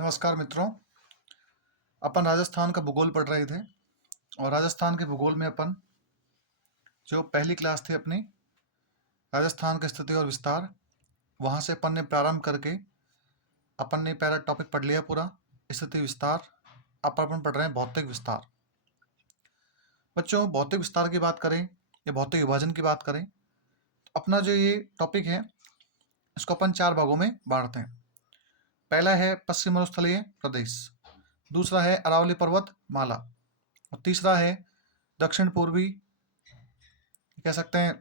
नमस्कार मित्रों। अपन राजस्थान का भूगोल पढ़ रहे थे और राजस्थान के भूगोल में अपन जो पहली क्लास थी अपनी राजस्थान की स्थिति और विस्तार, वहाँ से अपन ने प्रारंभ करके अपन ने पहला टॉपिक पढ़ लिया पूरा स्थिति विस्तार। अब अपन पढ़ रहे हैं भौतिक विस्तार। बच्चों, भौतिक विस्तार की बात करें या भौतिक विभाजन की बात करें तो अपना जो ये टॉपिक है इसको अपन 4 भागों में बांटते हैं। पहला है पश्चिम मरुस्थलीय प्रदेश, दूसरा है अरावली पर्वत माला और तीसरा है दक्षिण पूर्वी कह सकते हैं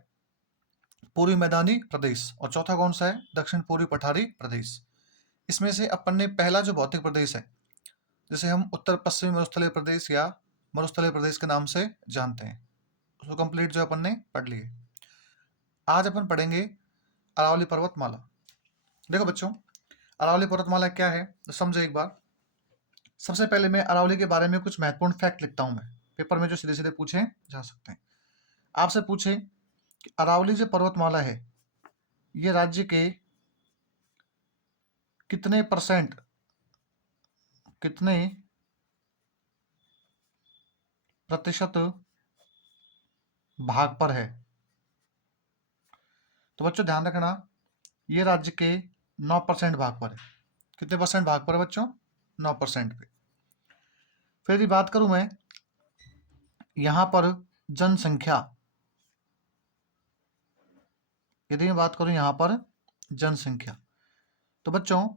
पूर्वी मैदानी प्रदेश और चौथा कौन सा है दक्षिण पूर्वी पठारी प्रदेश। इसमें से अपन ने पहला जो भौतिक प्रदेश है जिसे हम उत्तर पश्चिमी मरुस्थलीय प्रदेश या मरुस्थलीय प्रदेश के नाम से जानते हैं उसको कंप्लीट जो अपन ने पढ़ लिए। आज अपन पढ़ेंगे अरावली पर्वतमाला। देखो बच्चों, अरावली पर्वतमाला क्या है तो समझो एक बार। सबसे पहले मैं अरावली के बारे में कुछ महत्वपूर्ण फैक्ट लिखता हूं। मैं पेपर में जो सीधे सीधे पूछे जा सकते हैं। आपसे पूछे कि अरावली जो पर्वतमाला है ये राज्य के कितने परसेंट कितने प्रतिशत भाग पर है। तो बच्चों ध्यान रखना, ये राज्य के 9% भाग पर है। कितने परसेंट भाग पर है बच्चों? 9% पे। फिर यदि बात करूं मैं यहां पर जनसंख्या, यदि मैं बात करूं यहां पर जनसंख्या तो बच्चों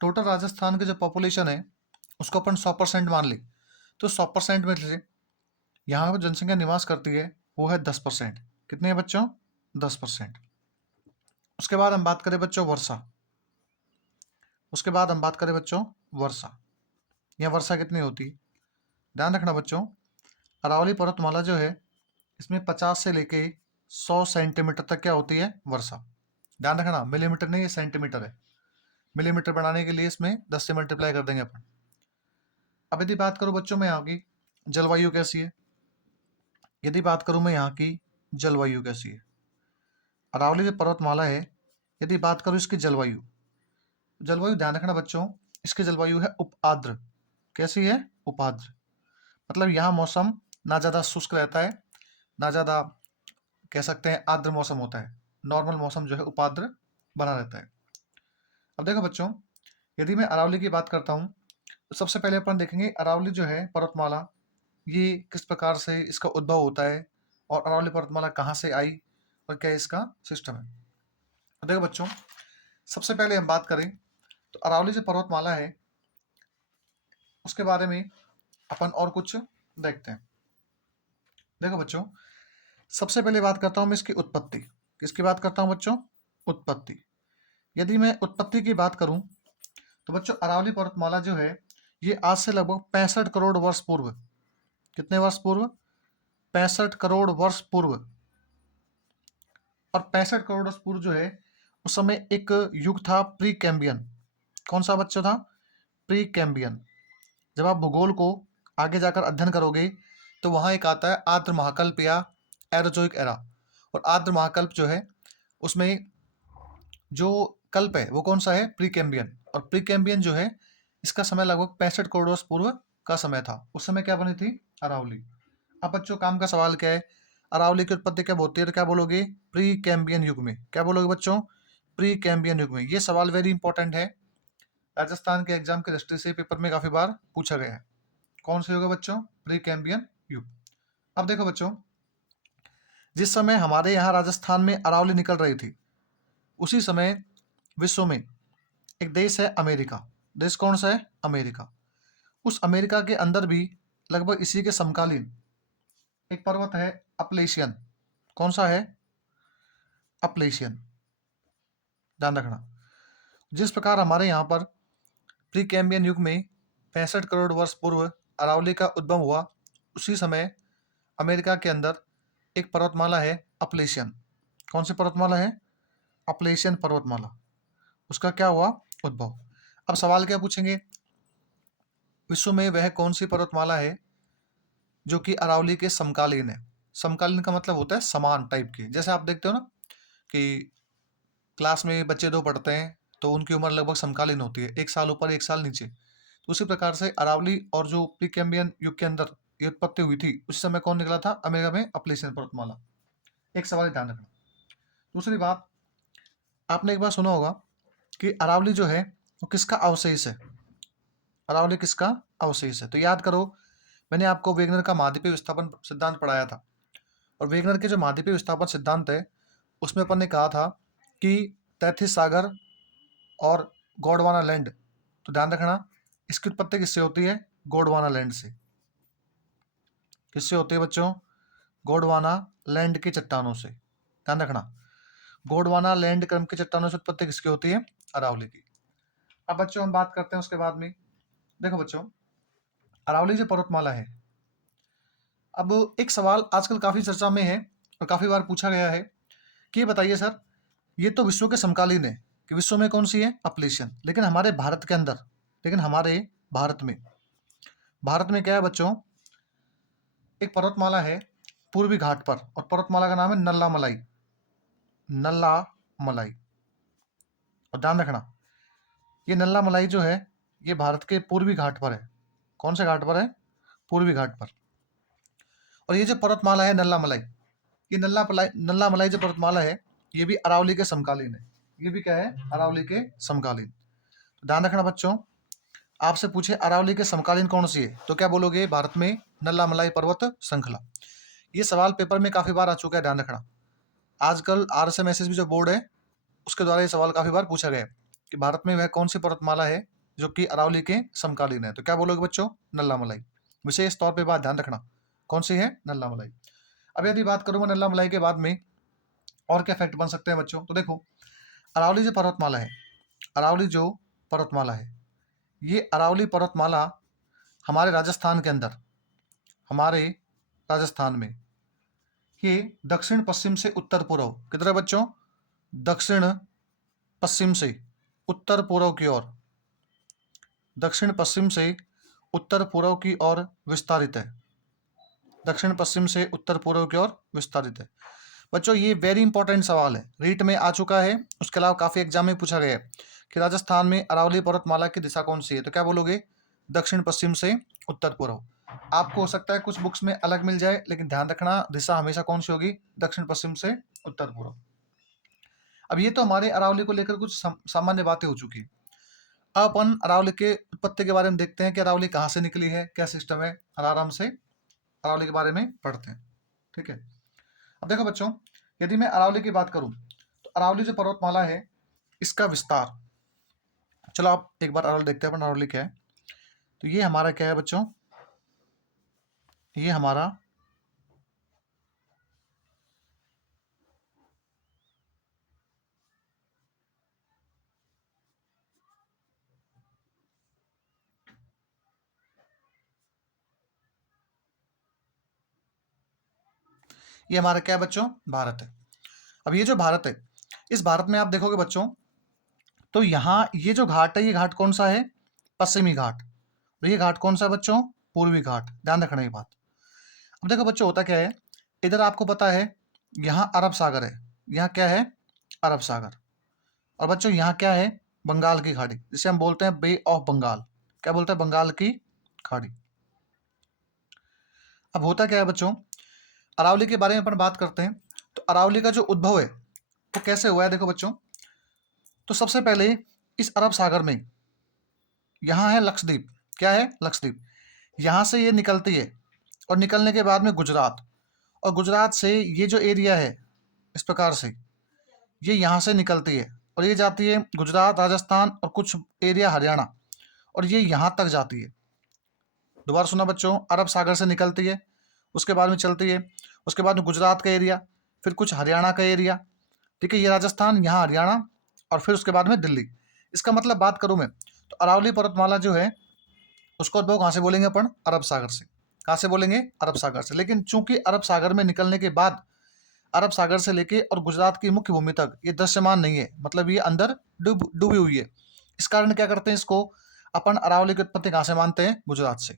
टोटल राजस्थान की जो पॉपुलेशन है उसको अपन 100% मान ली तो 100% में से यहाँ पर जनसंख्या निवास करती है वो है 10%। कितने हैं बच्चों? 10%। उसके बाद हम बात करें बच्चों वर्षा, उसके बाद हम बात करें बच्चों वर्षा, यहाँ वर्षा कितनी होती है? ध्यान रखना बच्चों, अरावली पर्वतमाला जो है इसमें 50 से लेके 100 सेंटीमीटर तक क्या होती है? वर्षा। ध्यान रखना, मिलीमीटर नहीं, ये सेंटीमीटर है। मिलीमीटर बनाने के लिए इसमें 10 से मल्टीप्लाई कर देंगे अपन। अब यदि बात करूं बच्चों मैं यहाँ की जलवायु कैसी है, यदि बात करूं मैं यहाँ की जलवायु कैसी है, अरावली जो पर्वतमाला है यदि बात करूं इसकी जलवायु, जलवायु ध्यान रखना बच्चों, इसकी जलवायु है उप आर्द्र। कैसी है? उपाद्र। मतलब यहाँ मौसम ना ज़्यादा शुष्क रहता है ना ज़्यादा कह सकते हैं आर्द्र मौसम होता है। नॉर्मल मौसम जो है उपाद्र बना रहता है। अब देखो बच्चों, यदि मैं अरावली की बात करता हूँ तो सबसे पहले अपन देखेंगे अरावली जो है पर्वतमाला ये किस प्रकार से इसका उद्भव होता है और अरावली पर्वतमाला कहाँ से आई और क्या इसका सिस्टम है। तो देखो बच्चों, सबसे पहले हम बात करें तो अरावली जो पर्वतमाला है उसके बारे में अपन और कुछ देखते हैं। देखो बच्चों, सबसे पहले बात करता हूं मैं इसकी उत्पत्ति। किसकी बात करता हूं बच्चों? उत्पत्ति। यदि मैं उत्पत्ति की बात करूं तो बच्चों अरावली पर्वतमाला जो है ये आज से लगभग 65 करोड़ वर्ष पूर्व, कितने वर्ष पूर्व? 65 करोड़ वर्ष पूर्व। और 65 करोड़ वर्ष पूर्व जो है उस समय एक युग था प्री कैम्बियन। कौन सा बच्चों था? Pre Cambrian. जब आप भूगोल को आगे जाकर अध्ययन करोगे तो वहाँ एक आता है आर्द्र महाकल्प या एरोजोइक एरा। और आर्द्र महाकल्प जो है उसमें जो कल्प है वो कौन सा है? Pre Cambrian. और प्री कैम्बियन जो है इसका समय लगभग 65 करोड़ वर्ष पूर्व का समय था। उस समय क्या बनी थी? अरावली। अब बच्चों काम का सवाल क्या है, अरावली की उत्पत्ति कब होती है? तो क्या बोलोगे? प्री कैम्बियन युग में। क्या बोलोगे बच्चों? प्री कैम्बियन युग में। ये सवाल वेरी इंपॉर्टेंट है, राजस्थान के एग्जाम की दृष्टि से पेपर में काफी बार पूछा गया है। कौन से युग है बच्चों? प्री कैम्बियन युग। अब देखो बच्चों, जिस समय हमारे यहाँ राजस्थान में अरावली निकल रही थी उसी समय विश्व में एक देश है अमेरिका। देश कौन सा है? अमेरिका। उस अमेरिका के अंदर भी लगभग इसी के समकालीन एक पर्वत है अपलेशियन। कौन सा है? अपलेशियन। ध्यान रखना, जिस प्रकार हमारे यहाँ पर प्री कैम्बियन युग में 65 करोड़ वर्ष पूर्व अरावली का उद्गम हुआ उसी समय अमेरिका के अंदर एक पर्वतमाला है अपलेशियन। कौन सी पर्वतमाला है? अपलेशियन पर्वतमाला। उसका क्या हुआ? उद्भव। अब सवाल क्या पूछेंगे, विश्व में वह कौन सी पर्वतमाला है जो कि अरावली के समकालीन है? समकालीन का मतलब होता है समान टाइप की। जैसे आप देखते हो ना कि क्लास में बच्चे दो पढ़ते हैं तो उनकी उम्र लगभग समकालीन होती है, एक साल ऊपर एक साल नीचे। तो उसी प्रकार से अरावली और जो प्रीकैम्बियन युग के अंदर ये उत्पत्ति हुई थी, उस समय कौन निकला था? अमेरिका में अपलेशियन पर्वतमाला। एक सवाल ध्यान रखना। दूसरी बात, आपने एक बार सुना होगा कि अरावली जो है वो किसका अवशेष है? अरावली किसका अवशेष है? तो याद करो, मैंने आपको वेगनर का महाद्वीपीय विस्थापन सिद्धांत पढ़ाया था, और वेगनर के जो महाद्वीपीय विस्थापन सिद्धांत है उसमें अपन ने कहा था कि तैथिस सागर और गोंडवाना लैंड, तो ध्यान रखना इसकी उत्पत्ति किससे होती है? गोंडवाना लैंड से। किससे होती है बच्चों? गोंडवाना लैंड की चट्टानों से। ध्यान रखना, गोंडवाना लैंड क्रम की चट्टानों से उत्पत्ति किसकी होती है? अरावली की। अब बच्चों हम बात करते हैं उसके बाद में। देखो बच्चों, अरावली जो पर्वतमाला है, अब एक सवाल आजकल काफी चर्चा में है और काफी बार पूछा गया है कि ये बताइए सर, ये तो विश्व के समकालीन है कि विश्व में कौन सी है? अपलेशियन। लेकिन हमारे भारत के अंदर, लेकिन हमारे भारत में क्या है बच्चों? एक पर्वतमाला है पूर्वी घाट पर, और पर्वतमाला का नाम है नल्ला मलाई। नल्ला मलाई। और ध्यान रखना, ये नल्ला मलाई जो है ये भारत के पूर्वी घाट पर है। कौन से घाट पर है? पूर्वी घाट पर। और ये जो पर्वतमाला है नल्ला मलाई, ये नल्ला मलाई जो पर्वतमाला है ये भी अरावली के समकालीन है। ये भी क्या है? अरावली के समकालीन। तो ध्यान रखना बच्चों, आपसे पूछे अरावली के समकालीन कौन सी है, तो क्या बोलोगे? भारत में नल्ला मलाई पर्वत श्रृंखला। ये सवाल पेपर में काफी बार आ चुका है, ध्यान रखना। आजकल RSMSSB जो बोर्ड है उसके द्वारा ये सवाल काफी बार पूछा गया है कि भारत में वह कौन सी पर्वतमाला है जो कि अरावली के समकालीन है। तो क्या बोलोगे बच्चों? नल्ला मलाई। विशेष तौर पे बात ध्यान रखना, कौन सी है? नल्ला मलाई। अब यदि बात करूँ मैं नल्ला मलाई के बाद में और क्या फैक्ट बन सकते हैं बच्चों, तो देखो, अरावली जो पर्वतमाला है, अरावली जो पर्वतमाला है, ये अरावली पर्वतमाला हमारे राजस्थान के अंदर, हमारे राजस्थान में ये दक्षिण पश्चिम से उत्तर पूर्व, किधर है बच्चों? दक्षिण पश्चिम से उत्तर पूर्व की ओर, दक्षिण पश्चिम से उत्तर पूर्व की ओर विस्तारित है। दक्षिण पश्चिम से उत्तर पूर्व की ओर विस्तारित है। बच्चों ये वेरी इंपॉर्टेंट सवाल है, रीट में आ चुका है, उसके अलावा काफी एग्जाम में पूछा गया है कि राजस्थान में अरावली पर्वतमाला की दिशा कौन सी है, तो क्या बोलोगे? दक्षिण पश्चिम से उत्तर पूर्व। आपको हो सकता है कुछ बुक्स में अलग मिल जाए, लेकिन ध्यान रखना दिशा हमेशा कौन सी होगी? दक्षिण पश्चिम से उत्तर पूर्व। अब ये तो हमारे अरावली को लेकर कुछ सामान्य बातें हो चुकी है। अब अपन अरावली के उत्पत्ति के बारे में देखते हैं कि अरावली कहाँ से निकली है, क्या सिस्टम है, आराम से अरावली के बारे में पढ़ते हैं। ठीक है। अब देखो बच्चों, यदि मैं अरावली की बात करूं तो अरावली जो पर्वतमाला है इसका विस्तार, चलो आप एक बार अरावली देखते हैं अपन अरावली क्या है। तो ये हमारा क्या है बच्चों? ये हमारा क्या है बच्चों? भारत है। अब ये जो भारत है, इस भारत में आप देखोगे बच्चों, तो यहाँ ये जो घाट है, ये घाट कौन सा है? पश्चिमी घाट। और ये घाट कौन सा है बच्चों? पूर्वी घाट। ध्यान रखना ये बात। अब देखो बच्चों, होता क्या है, इधर आपको पता है यहाँ अरब सागर है, यहाँ क्या है? अरब सागर। और बच्चों यहाँ क्या है? बंगाल की खाड़ी, जिसे हम बोलते हैं बे ऑफ बंगाल। क्या बोलते हैं? बंगाल की खाड़ी। अब होता क्या है बच्चों, अरावली के बारे में अपन बात करते हैं। तो अरावली का जो उद्भव है वो कैसे हुआ है, देखो बच्चों, तो सबसे पहले इस अरब सागर में यहाँ है लक्षद्वीप। क्या है? लक्षद्वीप। यहाँ से ये निकलती है, और निकलने के बाद में गुजरात, और गुजरात से ये जो एरिया है इस प्रकार से ये यहाँ से निकलती है, और ये जाती है गुजरात, राजस्थान और कुछ एरिया हरियाणा, और ये यहाँ तक जाती है। दोबारा सुना बच्चों, अरब सागर से निकलती है, उसके बाद में चलती है, उसके बाद में गुजरात का एरिया, फिर कुछ हरियाणा का एरिया, ठीक है, ये राजस्थान, यहाँ हरियाणा, और फिर उसके बाद में दिल्ली। इसका मतलब बात करूँ मैं, तो अरावली पर्वतमाला जो है उसका उद्भव कहाँ से बोलेंगे अपन? अरब सागर से। कहाँ से बोलेंगे? अरब सागर से। लेकिन चूंकि अरब सागर में निकलने के बाद अरब सागर से लेके और गुजरात की मुख्य भूमि तक ये दृश्यमान नहीं है, मतलब ये अंदर डूबी हुई है। इस कारण क्या करते हैं, इसको अपन अरावली की उत्पत्ति कहाँ से मानते हैं? गुजरात से।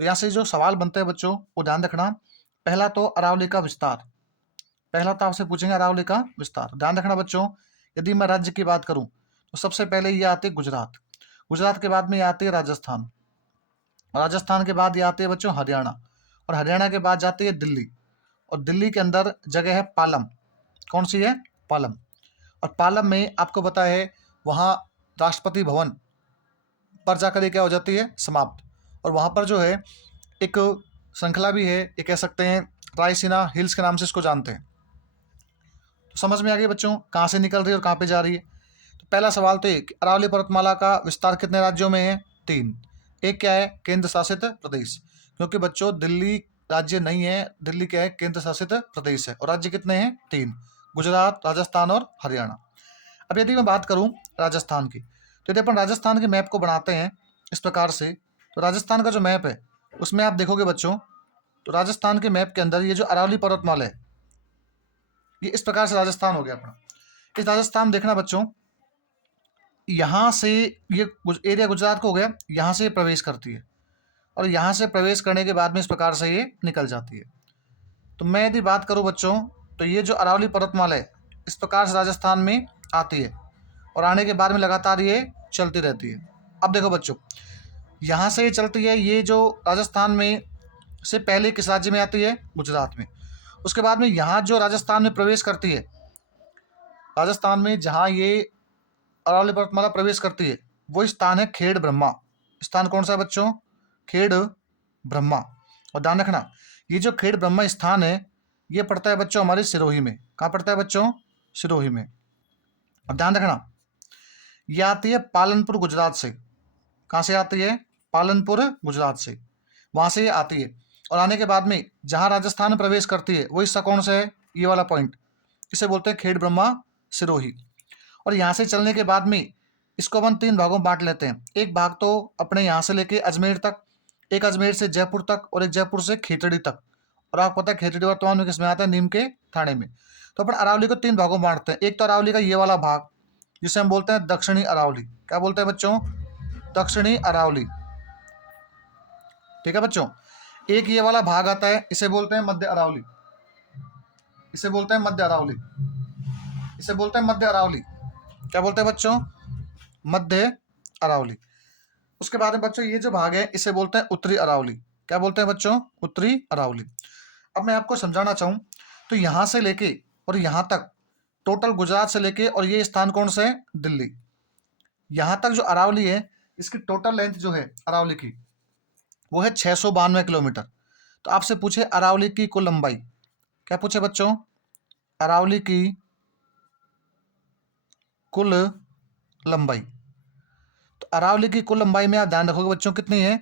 तो यहाँ से जो सवाल बनते हैं बच्चों वो ध्यान रखना। पहला तो अरावली का विस्तार, पहला तो आपसे पूछेंगे अरावली का विस्तार। ध्यान रखना बच्चों, यदि मैं राज्य की बात करूं तो सबसे पहले ये आती है गुजरात, गुजरात के बाद में ये आती है राजस्थान, राजस्थान के बाद ये आती है बच्चों हरियाणा, और हरियाणा के बाद जाती है दिल्ली, और दिल्ली के अंदर जगह है पालम। कौन सी है? पालम। और पालम में आपको पता है वहाँ राष्ट्रपति भवन पर जाकर ये क्या हो जाती है? समाप्त। और वहाँ पर जो है एक श्रृंखला भी है, ये कह सकते हैं रायसीना हिल्स के नाम से इसको जानते हैं। तो समझ में आ गई बच्चों कहाँ से निकल रही है और कहाँ पे जा रही है। तो पहला सवाल तो एक, अरावली पर्वतमाला का विस्तार कितने राज्यों में है? 3। एक क्या है? केंद्र शासित प्रदेश, क्योंकि बच्चों दिल्ली राज्य नहीं है, दिल्ली क्या है? केंद्र शासित प्रदेश है। और राज्य कितने हैं? 3, गुजरात, राजस्थान और हरियाणा। अब यदि मैं बात करूं राजस्थान की, तो यदि अपन राजस्थान के मैप को बनाते हैं इस प्रकार से, तो राजस्थान का जो मैप है उसमें आप देखोगे बच्चों, तो राजस्थान के मैप के अंदर ये जो अरावली पर्वतमाला है, ये इस प्रकार से राजस्थान हो गया अपना। इस राजस्थान देखना बच्चों, यहाँ से ये एरिया गुजरात को हो गया, यहाँ से ये प्रवेश करती है, और यहाँ से प्रवेश करने के बाद में इस प्रकार से ये निकल जाती है। तो मैं यदि बात करूँ बच्चों, तो ये जो अरावली पर्वतमाला है इस प्रकार से राजस्थान में आती है, और आने के बाद में लगातार ये चलती रहती है। अब देखो बच्चों, यहाँ से ये चलती है, ये जो राजस्थान में से पहले किस राज्य में आती है? गुजरात में। उसके बाद में यहाँ जो राजस्थान में प्रवेश करती है, राजस्थान में जहाँ ये अरावली पर्वतमाला प्रवेश करती है वो स्थान है खेड़ ब्रह्मा। स्थान कौन सा है बच्चों? खेड़ ब्रह्मा। और ध्यान रखना, ये जो खेड़ ब्रह्मा स्थान है ये पड़ता है बच्चों हमारे सिरोही में। कहाँ पड़ता है बच्चों? सिरोही में। अब ध्यान रखना, ये आती है पालनपुर गुजरात से। कहाँ से आती है? पालनपुर गुजरात से, वहाँ से ये आती है। और आने के बाद में जहाँ राजस्थान में प्रवेश करती है वो हिस्सा कौन सा है? ये वाला पॉइंट, इसे बोलते हैं खेड़ ब्रह्मा सिरोही। और यहाँ से चलने के बाद में इसको अपन 3 भागों में बांट लेते हैं। एक भाग तो अपने यहाँ से लेके अजमेर तक, एक अजमेर से जयपुर तक, और एक जयपुर से खेतड़ी तक। और आपको पता है खेतड़ी वर्तमान में किसमें आता है? नीम के थाने में। तो अपन अरावली को 3 भागों में बांटते हैं। एक तो अरावली का ये वाला भाग जिसे हम बोलते हैं दक्षिणी अरावली। क्या बोलते हैं बच्चों? दक्षिणी अरावली। ठीक है बच्चों। एक ये वाला भाग आता है, इसे बोलते हैं मध्य अरावली। इसे बोलते हैं मध्य अरावली। इसे बोलते हैं मध्य अरावली। क्या बोलते हैं बच्चों? मध्य अरावली। उसके बाद में बच्चों ये जो भाग है इसे बोलते हैं उत्तरी अरावली। क्या बोलते हैं बच्चों? उत्तरी अरावली। अब मैं आपको समझाना चाहूँ तो यहाँ से लेके और यहाँ तक टोटल गुजरात से लेके, और ये स्थान कौन सा है? दिल्ली। यहाँ तक जो अरावली है इसकी टोटल लेंथ जो है अरावली की वो है 692 किलोमीटर। तो आपसे पूछे अरावली की कुल लंबाई, क्या पूछे बच्चों? अरावली की कुल लंबाई। तो अरावली की कुल लंबाई में आप ध्यान रखोगे बच्चों कितनी है?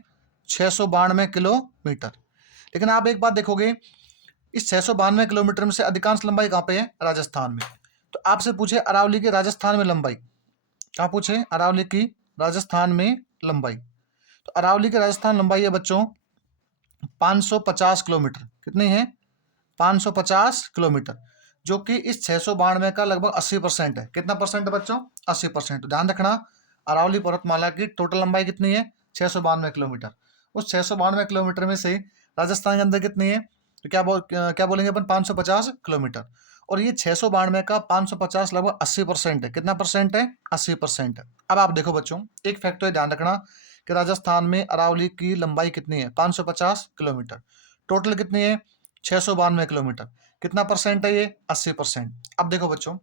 692 किलोमीटर। लेकिन आप एक बात देखोगे, इस 692 किलोमीटर में से अधिकांश लंबाई कहाँ पे है? राजस्थान में। तो आपसे पूछे अरावली की राजस्थान में लंबाई, क्या पूछे? अरावली की राजस्थान में लंबाई। तो अरावली की राजस्थान लंबाई है बच्चों 550 किलोमीटर। कितनी है? 550 किलोमीटर, जो कि इस 692 का लगभग 80% है। कितना परसेंट है बच्चों? 80%। तो ध्यान रखना, अरावली पर्वतमाला की टोटल लंबाई कितनी है? 692 किलोमीटर। उस 692 किलोमीटर में से राजस्थान के अंदर कितनी है? तो क्या बोलेंगे अपन? 550 किलोमीटर। और ये 692 का 550 लगभग 80% है। कितना परसेंट है? 80% है। अब आप देखो बच्चों, एक फैक्ट तो ध्यान रखना कि राजस्थान में अरावली की लंबाई कितनी है? 550 किलोमीटर। टोटल कितनी है? 692 किलोमीटर। कितना परसेंट है ये? 80%। अब देखो बच्चों,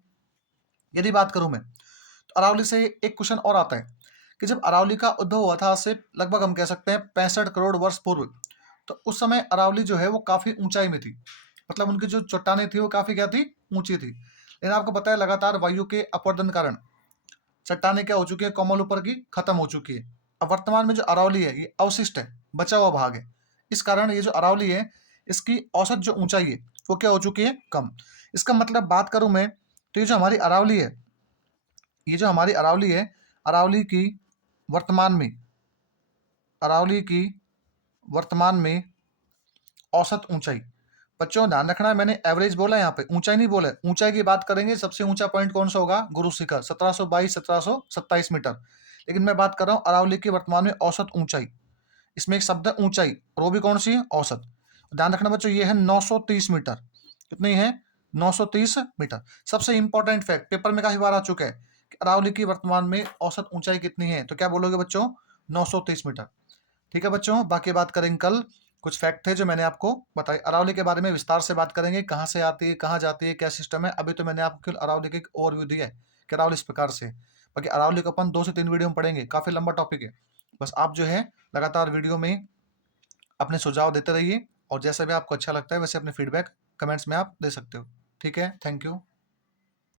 यदि बात करूं मैं, तो अरावली से एक क्वेश्चन और आता है कि जब अरावली का उद्भव हुआ था, से लगभग हम कह सकते हैं 65 करोड़ वर्ष पूर्व, तो उस समय अरावली जो है वो काफी ऊंचाई में थी। मतलब उनकी जो चट्टानें थी वो काफी क्या थी? ऊंची थी। लेकिन आपको पता है लगातार वायु के अपवर्तन के कारण चट्टानें क्या हो चुकी है? कोमल ऊपर की खत्म हो चुकी है। अब वर्तमान में जो अरावली है ये अवशिष्ट है, बचा हुआ भाग है। इस कारण ये जो अरावली है इसकी औसत जो ऊंचाई है वो क्या हो चुकी है? कम। इसका मतलब बात करूं मैं, तो ये जो हमारी अरावली है, ये जो हमारी अरावली है, अरावली की वर्तमान में, अरावली की वर्तमान में औसत ऊंचाई, बच्चों ध्यान रखना मैंने एवरेज बोला, यहाँ पे ऊंचाई नहीं बोला। ऊंचाई की बात करेंगे सबसे ऊंचा पॉइंट कौन सा होगा? गुरु शिखर 1722 1727 मीटर। लेकिन मैं बात कर रहा हूँ अरावली की वर्तमान में औसत ऊंचाई। इसमें एक शब्द है ऊंचाई, और वो भी कौन सी है? औसत। ध्यान रखना बच्चों, ये है 930 मीटर। कितनी है? 930 मीटर। सबसे इंपॉर्टेंट फैक्ट पेपर में काफी बार आ चुका है कि अरावली की वर्तमान में औसत ऊंचाई कितनी है, तो क्या बोलोगे बच्चों? 930 मीटर। ठीक है बच्चों, बाकी बात करेंगे कल। कुछ फैक्ट थे जो मैंने आपको बताए। अरावली के बारे में विस्तार से बात करेंगे, कहाँ से आती है, कहाँ जाती है, क्या सिस्टम है। अभी तो मैंने आपको केवल अरावली की एक ओवरव्यू दी है कि अरावली इस प्रकार से। बाकी अरावली को अपन 2 से 3 वीडियो में पढ़ेंगे, काफी लंबा टॉपिक है। बस आप जो है लगातार वीडियो में अपने सुझाव देते रहिए, और जैसा भी आपको अच्छा लगता है वैसे अपने फीडबैक कमेंट्स में आप दे सकते हो। ठीक है, थैंक यू।